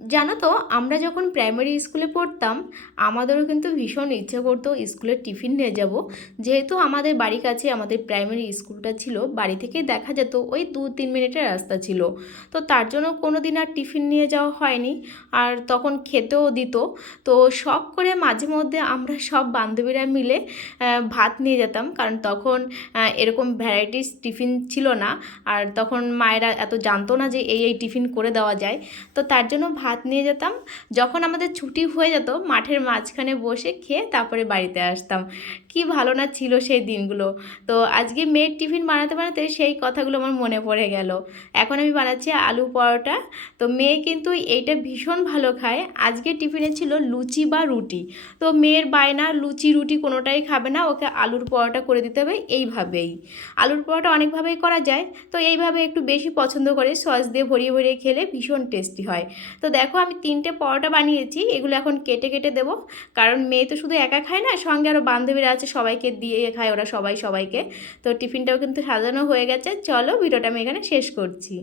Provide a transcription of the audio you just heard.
জানো তো, আমরা যখন প্রাইমারি স্কুলে পড়তাম আমাদেরও কিন্তু ভীষণ ইচ্ছে করতো স্কুলের টিফিন নিয়ে যাব। যেহেতু আমাদের বাড়ির কাছে আমাদের প্রাইমারি স্কুলটা ছিল, বাড়ি থেকেই দেখা যেত, ওই 2-3 মিনিটের রাস্তা ছিল। তো তার জন্য কোনো দিন আর টিফিন নিয়ে যাওয়া হয়নি। আর তখন খেতেও দিত। তো শখ করে মাঝে মধ্যে আমরা সব বান্ধবীরা মিলে ভাত নিয়ে যেতাম, কারণ তখন এরকম ভ্যারাইটিস টিফিন ছিল না। আর তখন মায়েরা এত জানতো না যে এই টিফিন করে দেওয়া যায়। তো তার জন্য ভাত নিয়ে যেতাম। যখন আমাদের ছুটি হয়ে যেত মাঠের মাঝখানে বসে খেয়ে তারপরে বাড়িতে আসতাম। কি ভালো না ছিল সেই দিনগুলো। তো আজকে মেয়ের টিফিন বানাতে বানাতে সেই কথাগুলো আমার মনে পড়ে গেল। এখন আমি বানাচ্ছি আলু পরোটা। তো মেয়ে কিন্তু এইটা ভীষণ ভালো খায়। আজকে টিফিনে ছিল লুচি বা রুটি। তো মেয়ের বায়না, লুচি রুটি কোনোটাই খাবে না, ওকে আলুর পরোটা করে দিতে হবে। এইভাবেই আলুর পরোটা অনেকভাবেই করা যায়, তো এইভাবে একটু বেশি পছন্দ করে সস দিয়ে ভরিয়ে ভরিয়ে খেলে ভীষণ টেস্টি হয়। তো দেখো আমি 3টে পরোটা বানিয়েছি, এগুলো এখন কেটে কেটে দেবো। কারণ মেয়ে তো শুধু একা খায় না, সঙ্গে আরও বান্ধবীরা আছে, সবাইকে দিয়ে খায় ওরা সবাই সবাইকে। তো টিফিনটাও কিন্তু সাজানো হয়ে গেছে। চলো ভিডিওটা আমি এখানে শেষ করছি।